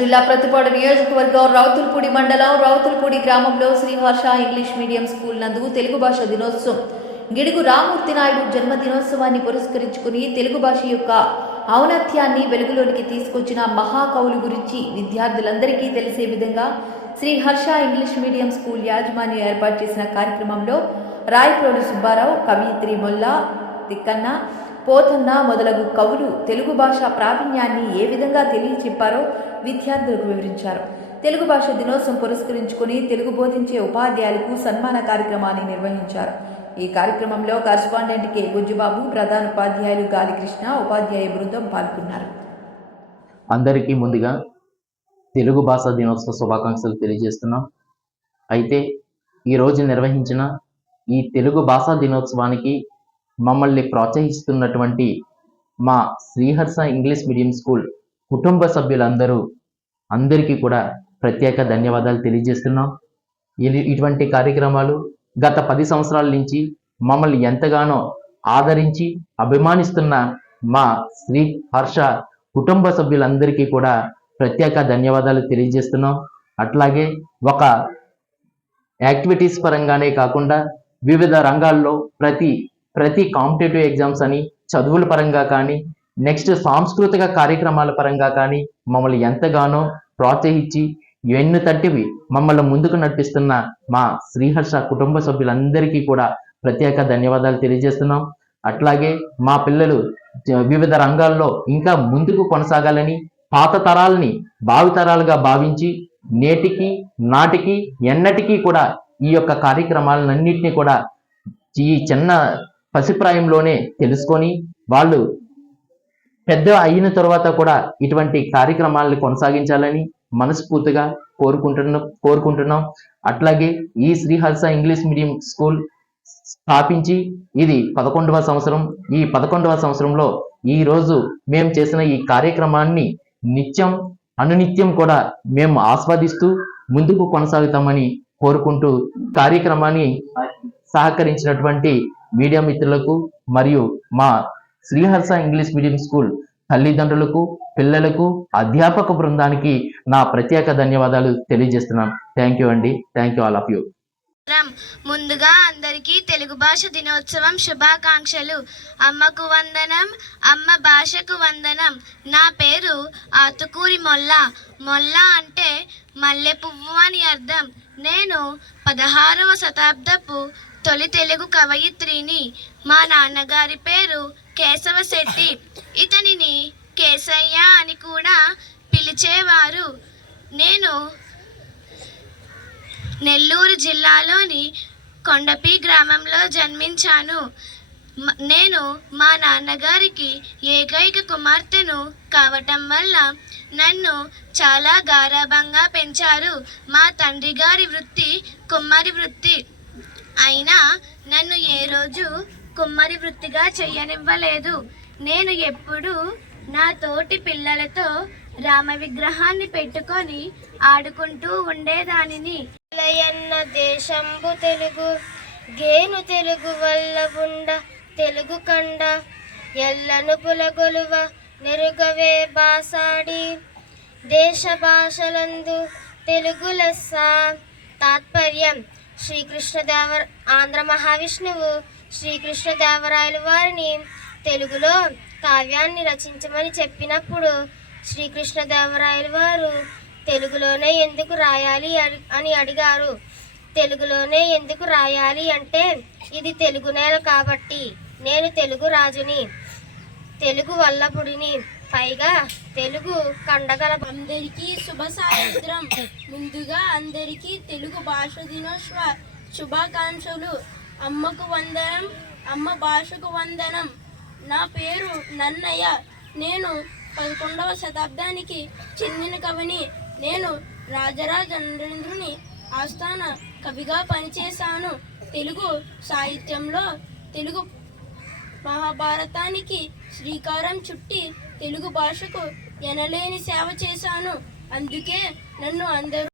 జిల్లా ప్రతిపాడు నియోజకవర్గం రావుతులపూడి మండలం రావుతులపూడి గ్రామంలో శ్రీహర్ష ఇంగ్లీష్ మీడియం స్కూల్ నందు తెలుగు భాష దినోత్సవం. గిడుగు రామూర్తి నాయుడు జన్మదినోత్సవాన్ని పురస్కరించుకుని తెలుగు భాష యొక్క ఔన్నత్యాన్ని వెలుగులోనికి తీసుకొచ్చిన మహాకవులు గురించి విద్యార్థులందరికీ తెలిసే విధంగా Sri Harsha English medium school యాజమాన్యం ఏర్పాటు చేసిన కార్యక్రమంలో రాయప్రోడు సుబ్బారావు కవయిత్రి మొల్లా తిక్కన్న పోతన్న మొదలగు కవులు తెలుగు భాష ప్రావీణ్యాన్ని ఏ విధంగా తెలియచెప్పారో విద్యార్థులకు వివరించారు. తెలుగు భాష దినోత్సవం పురస్కరించుకుని తెలుగు బోధించే ఉపాధ్యాయులకు సన్మాన కార్యక్రమాన్ని నిర్వహించారు. ఈ కార్యక్రమంలో కరస్పాండెంట్ కె. బుజ్జుబాబు ప్రధాన ఉపాధ్యాయులు గాలికృష్ణ ఉపాధ్యాయ బృందం పాల్గొన్నారు. అందరికీ ముందుగా తెలుగు భాషా దినోత్సవ శుభాకాంక్షలు తెలియజేస్తున్నాం. అయితే ఈరోజు నిర్వహించిన ఈ తెలుగు భాషా దినోత్సవానికి మమ్మల్ని ప్రోత్సహిస్తున్నటువంటి మా శ్రీహర్ష ఇంగ్లీష్ మీడియం స్కూల్ కుటుంబ సభ్యులందరూ అందరికీ కూడా ప్రత్యేక ధన్యవాదాలు తెలియజేస్తున్నాం. ఇది- ఇటువంటి కార్యక్రమాలు గత పది సంవత్సరాల నుంచి మమ్మల్ని ఎంతగానో ఆదరించి అభిమానిస్తున్న మా శ్రీ హర్ష కుటుంబ సభ్యులందరికీ కూడా ప్రత్యేక ధన్యవాదాలు తెలియజేస్తున్నాం. అట్లాగే ఒక యాక్టివిటీస్ పరంగానే కాకుండా వివిధ రంగాల్లో ప్రతి ప్రతి కాంపిటేటివ్ ఎగ్జామ్స్ అని చదువుల పరంగా కానీ నెక్స్ట్ సాంస్కృతిక కార్యక్రమాల పరంగా కానీ మమ్మల్ని ఎంతగానో ప్రోత్సహించి ఎన్ను తట్టివి మమ్మల్ని ముందుకు నడిపిస్తున్న మా శ్రీహర్ష కుటుంబ సభ్యులందరికీ కూడా ప్రత్యేక ధన్యవాదాలు తెలియజేస్తున్నాం. అట్లాగే మా పిల్లలు వివిధ రంగాల్లో ఇంకా ముందుకు కొనసాగాలని పాత తరాలని భావితరాలుగా భావించి నేటికి నాటికి ఎన్నటికీ కూడా ఈ యొక్క కార్యక్రమాలన్నింటినీ కూడా ఈ చిన్న పసిప్రాయంలోనే తెలుసుకొని వాళ్ళు పెద్ద అయిన తర్వాత కూడా ఇటువంటి కార్యక్రమాలను కొనసాగించాలని మనస్ఫూర్తిగా కోరుకుంటున్నాం కోరుకుంటున్నాం. అట్లాగే ఈ శ్రీహర్ష ఇంగ్లీష్ మీడియం స్కూల్ స్థాపించి ఇది పదకొండవ సంవత్సరం. ఈ పదకొండవ సంవత్సరంలో ఈ రోజు మేము చేసిన ఈ కార్యక్రమాన్ని నిత్యం అనునిత్యం కూడా మేము ఆస్వాదిస్తూ ముందుకు కొనసాగుతామని కోరుకుంటూ కార్యక్రమాన్ని సహకరించినటువంటి మీడియా మిత్రులకు మరియు మా శ్రీహర్ష ఇంగ్లీష్ మీడియం స్కూల్ తల్లిదండ్రులకు పిల్లలకు అధ్యాపక బృందానికి నా ప్రత్యేక ధన్యవాదాలు తెలియజేస్తున్నాను. థ్యాంక్ యూ అండి. Thank you all of you ముందుగా అందరికీ తెలుగు భాష దినోత్సవం శుభాకాంక్షలు. అమ్మకు వందనం అమ్మ భాషకు వందనం. నా పేరు ఆతుకూరి మొల్ల. మొల్ల అంటే మల్లె పువ్వు అని అర్థం. నేను పదహారవ శతాబ్దపు తొలి తెలుగు కవయిత్రిని మా నాన్నగారి పేరు కేశవ శెట్టి. ఇతనిని కేశయ్య అని కూడా పిలిచేవారు. నేను నెల్లూరు జిల్లాలోని కొండపి గ్రామంలో జన్మించాను. నేను మా నాన్నగారికి ఏకైక కుమార్తెను కావటం వల్ల నన్ను చాలా గారాభంగా పెంచారు. మా తండ్రి గారి వృత్తి కుమ్మరి వృత్తి. అయినా నన్ను ఏ రోజు కుమ్మరి వృత్తిగా చెయ్యనివ్వలేదు. నేను ఎప్పుడూ నా తోటి పిల్లలతో రామ విగ్రహాన్ని పెట్టుకొని ఆడుకుంటూ ఉండేదానిని. ఎన్న దేశంబు తెలుగు గేను తెలుగు వల్ల ఉండ తెలుగు కండ ఎల్లను పులగొలువ నెరుగవే బాసాడి. దేశ భాషలందు తెలుగు లెస్స తాత్పర్యం శ్రీకృష్ణదేవర ఆంధ్ర మహావిష్ణువు శ్రీకృష్ణదేవరాయలు వారిని తెలుగులో కావ్యాన్ని రచించమని చెప్పినప్పుడు శ్రీకృష్ణదేవరాయలు వారు తెలుగులోనే ఎందుకు రాయాలి అని- అని అడిగారు. తెలుగులోనే ఎందుకు రాయాలి అంటే ఇది తెలుగు నేల కాబట్టి నేను తెలుగు రాజుని తెలుగు వల్లభుడిని పైగా తెలుగు కండగల అందరికీ శుభ సాయంత్రం. ముందుగా అందరికీ తెలుగు భాష దినోత్సవ శుభాకాంక్షలు. అమ్మకు వందనం అమ్మ భాషకు వందనం. నా పేరు నన్నయ్య. నేను పదకొండవ శతాబ్దానికి చెందిన కవిని. నేను రాజరాజ నరేంద్రుని ఆస్థాన కవిగా పనిచేశాను. తెలుగు సాహిత్యంలో తెలుగు మహాభారతానికి శ్రీకారం చుట్టి తెలుగు భాషకు ఎనలేని సేవ చేశాను. అందుకే నన్ను అందరూ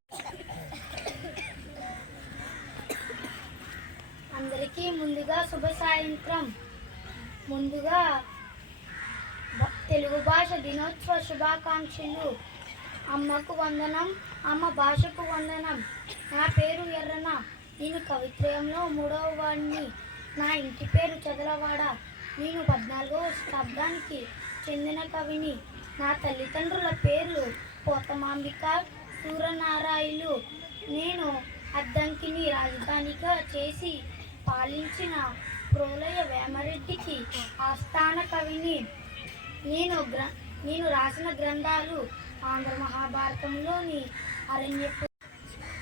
అందరికీ ముందుగా శుభ సాయంత్రం. ముందుగా తెలుగు భాష దినోత్సవ శుభాకాంక్షలు. అమ్మకు వందనం అమ్మ భాషకు వందనం. నా పేరు ఎర్రన. నేను కవిత్రయంలో మూడవ వాడిని. నా ఇంటి పేరు చదలవాడ నేను పద్నాలుగో శతాబ్దానికి చెందిన కవిని. నా తల్లిదండ్రుల పేర్లు పోతమాంబిక సూర్యనారాయణులు నేను అద్దంకిని రాజధానిగా చేసి పాలించిన ప్రోలయ వేమరెడ్డికి ఆస్థాన కవిని. నేను గ్ర నేను రాసిన గ్రంథాలు ఆంధ్ర మహాభారతంలోని అరణ్యపు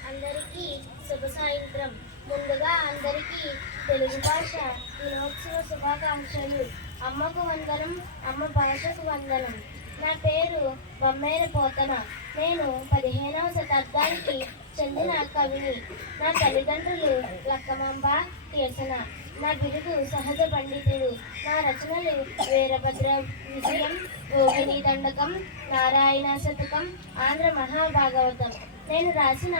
అందరికీ శుభ సాయంత్రం. ముందుగా అందరికీ తెలుగు భాష దినోత్సవ శుభాకాంక్షలు. అమ్మకు వందనం అమ్మ భాషకు వందనం. నా పేరు బొమ్మైన పోతన నేను పదిహేనవ శతాబ్దానికి చెందిన కవిని. నా తల్లిదండ్రులు లక్కమాంబ తీర్చన నా బిరుదు సహజ పండితుడు. నా రచనలు వీరభద్ర విజయం గోగిని దండకం నారాయణ శతకం ఆంధ్ర మహాభాగవతం. నేను రాసిన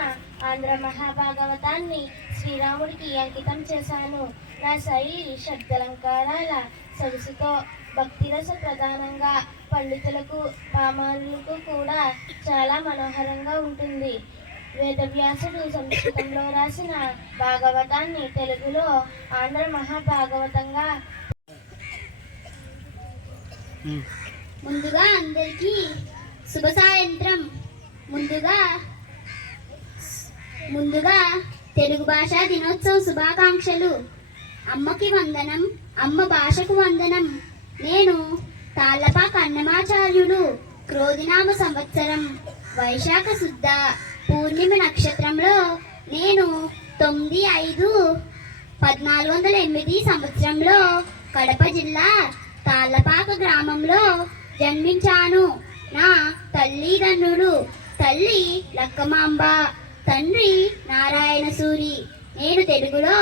ఆంధ్ర మహాభాగవతాన్ని శ్రీరాముడికి అంకితం చేశాను. నా శైలి శబ్దలంకారాల సొగసుతో భక్తిరస ప్రధానంగా పండితులకు పామానులకు కూడా చాలా మనోహరంగా ఉంటుంది. వేదవ్యాసుడు సంస్కృతంలో రాసిన భాగవతాన్ని తెలుగులో ఆంధ్ర మహాభాగవతంగా ముందుగా అందరికీ శుభ సాయంత్రం. ముందుగా ముందుగా తెలుగు భాషా దినోత్సవ శుభాకాంక్షలు. అమ్మకి వందనం అమ్మ భాషకు వందనం. నేను తాళ్ళపాక అన్నమాచార్యులు క్రోధినామ సంవత్సరం. వైశాఖ శుద్ధ పూర్ణిమ నక్షత్రంలో నేను తొమ్మిది ఐదు పద్నాలుగు వందల ఎనిమిది సంవత్సరంలో కడప జిల్లా తాళ్ళపాక గ్రామంలో జన్మించాను. నా తల్లిదండ్రులు తల్లి లక్కమాంబ తండ్రి నారాయణ సూరి నేను తెలుగులో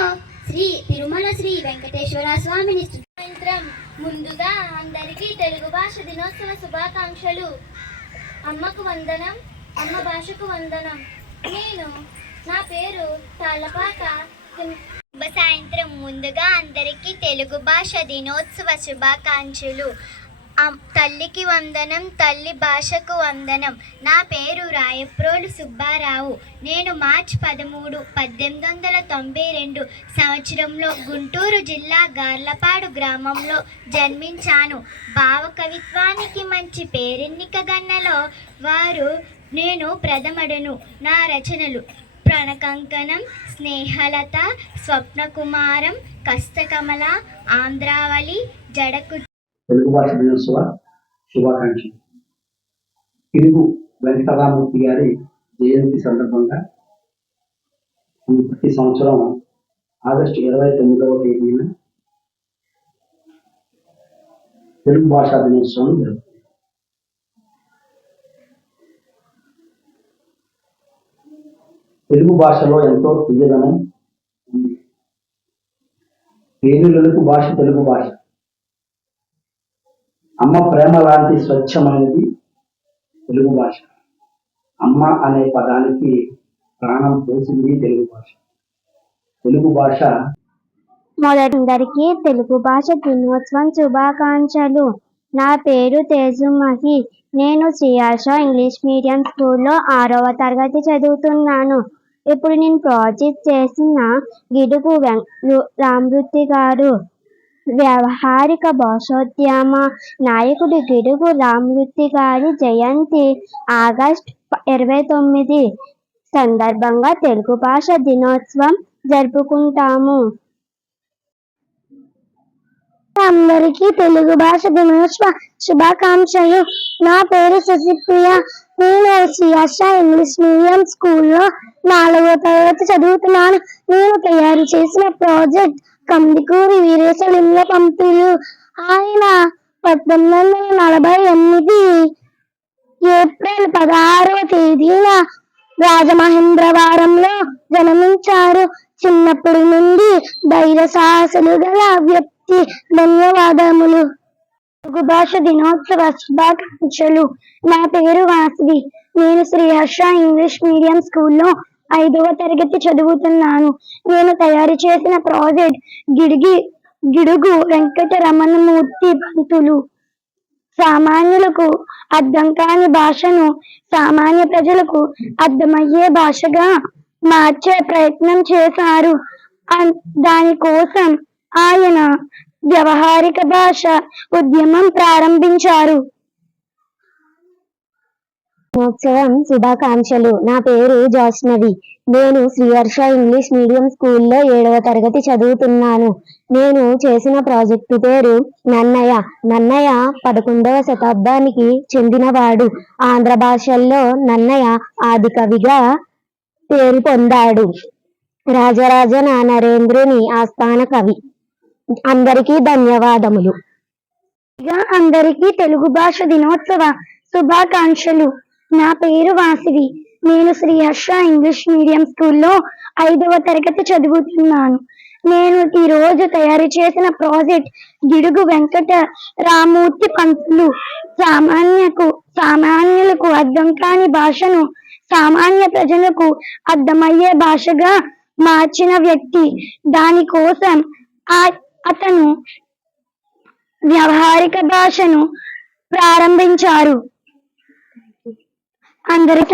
శ్రీ తిరుమల శ్రీ వెంకటేశ్వర స్వామిని సాయంత్రం ముందుగా అందరికీ తెలుగు భాష దినోత్సవ శుభాకాంక్షలు. అమ్మకు వందనం అమ్మ భాషకు వందనం. నేను నా పేరు తాళ్ళపాక శుభ సాయంత్రం. ముందుగా అందరికీ తెలుగు భాష దినోత్సవ శుభాకాంక్షలు. తల్లికి వందనం తల్లి భాషకు వందనం. నా పేరు రాయప్రోలు సుబ్బారావు. నేను మార్చ్ పదమూడు పద్దెనిమిది వందల తొంభై రెండు సంవత్సరంలో గుంటూరు జిల్లా గార్లపాడు గ్రామంలో జన్మించాను. భావ కవిత్వానికి మంచి పేరెన్నిక గన్నలో వారు నేను ప్రథమడను. నా రచనలు ప్రణకంకణం స్నేహలత స్వప్నకుమారం కస్తకమల ఆంధ్రావళి జడకు తెలుగు భాష దినోత్సవ శుభాకాంక్షలు. తెలుగు వెంకటరామూర్తి గారి జయంతి సందర్భంగా ప్రతి సంవత్సరం ఆగస్టు ఇరవై తొమ్మిదవ తేదీన తెలుగు భాషా దినోత్సవం జరుగుతుంది. తెలుగు భాషలో ఎంతో తీయదనం ఉంది. పేరులకు భాష తెలుగు భాష? అమ్మ ప్రేమ లాంటి స్వచ్ఛమైనది తెలుగు భాష. అమ్మ అనే పదానికి ప్రాణం పోసింది తెలుగు భాష. తెలుగు భాష మొదటిందరికీ తెలుగు భాష దినోత్సవం శుభాకాంక్షలు. నా పేరు తేజుమహి. నేను శ్రీయాష ఇంగ్లీష్ మీడియం స్కూల్లో ఆరవ తరగతి చదువుతున్నాను. ఇప్పుడు నేను ప్రాజెక్ట్ చేసిన గిడుగు వెం- రామృతి గారు. వ్యవహారిక భాషోద్యమ నాయకుడు గిడుగు రామృతి గారి జయంతి ఆగస్ట్ ఇరవై తొమ్మిది సందర్భంగా తెలుగు భాష దినోత్సవం జరుపుకుంటాము అందరికీ తెలుగు భాష దినోత్సవ శుభాకాంక్షలు నా పేరు శశిప్రియ నేను శ్రీ హర్ష ఇంగ్లీష్ మీడియం స్కూల్లో నాలుగో తరగతి చదువుతున్నాను. నేను తయారు చేసిన ప్రాజెక్ట్ కందికూరి వీరేశలింగ పంతులు ఆయన పద్దెనిమిది వందల నలభై ఎనిమిది ఏప్రిల్ పదహారవ తేదీన రాజమహేంద్రవరంలో జన్మించారు. చిన్నప్పటి నుండి ధైర్య సాహసులు గల వ్యక్తి. ధన్యవాదములు. తెలుగు భాష దినోత్సవ శుభాకాంక్షలు. నా పేరు వాసవి. నేను శ్రీ హర్ష ఇంగ్లీష్ మీడియం స్కూల్లో ఐదవ తరగతి చదువుతున్నాను. నేను తయారు చేసిన ప్రాజెక్ట్ గిడిగి గిడుగు వెంకట రమణమూర్తి పంతులు. సామాన్యులకు అర్థం కాని భాషను సామాన్య ప్రజలకు అర్థమయ్యే భాషగా మార్చే ప్రయత్నం చేశారు. దానికోసం ఆయన వ్యవహారిక భాష ఉద్యమం ప్రారంభించారు. మహోత్సవం శుభాకాంక్షలు. నా పేరు జాస్నవి నేను శ్రీహర్ష ఇంగ్లీష్ మీడియం స్కూల్లో ఏడవ తరగతి చదువుతున్నాను. నేను చేసిన ప్రాజెక్టు పేరు నన్నయ్య నన్నయ్య పదకొండవ శతాబ్దానికి చెందినవాడు. ఆంధ్ర భాషల్లో నన్నయ్య ఆది కవిగా పేరు పొందాడు. రాజరాజ నరేంద్రుని ఆస్థాన కవి. అందరికీ ధన్యవాదములు. ఇక అందరికీ తెలుగు భాష దినోత్సవ శుభాకాంక్షలు. నా పేరు వాసివి. నేను శ్రీ హర్ష ఇంగ్లీష్ మీడియం స్కూల్లో ఐదవ తరగతి చదువుతున్నాను. నేను ఈ రోజు తయారు చేసిన ప్రాజెక్ట్ గిడుగు వెంకట రామూర్తి పంతులు సామాన్యకు సామాన్యులకు అర్థం కాని భాషను సామాన్య ప్రజలకు అర్థమయ్యే భాషగా మార్చిన వ్యక్తి. దానికోసం ఆ- అతను వ్యవహారిక భాషను ప్రారంభించారు. అందరికీ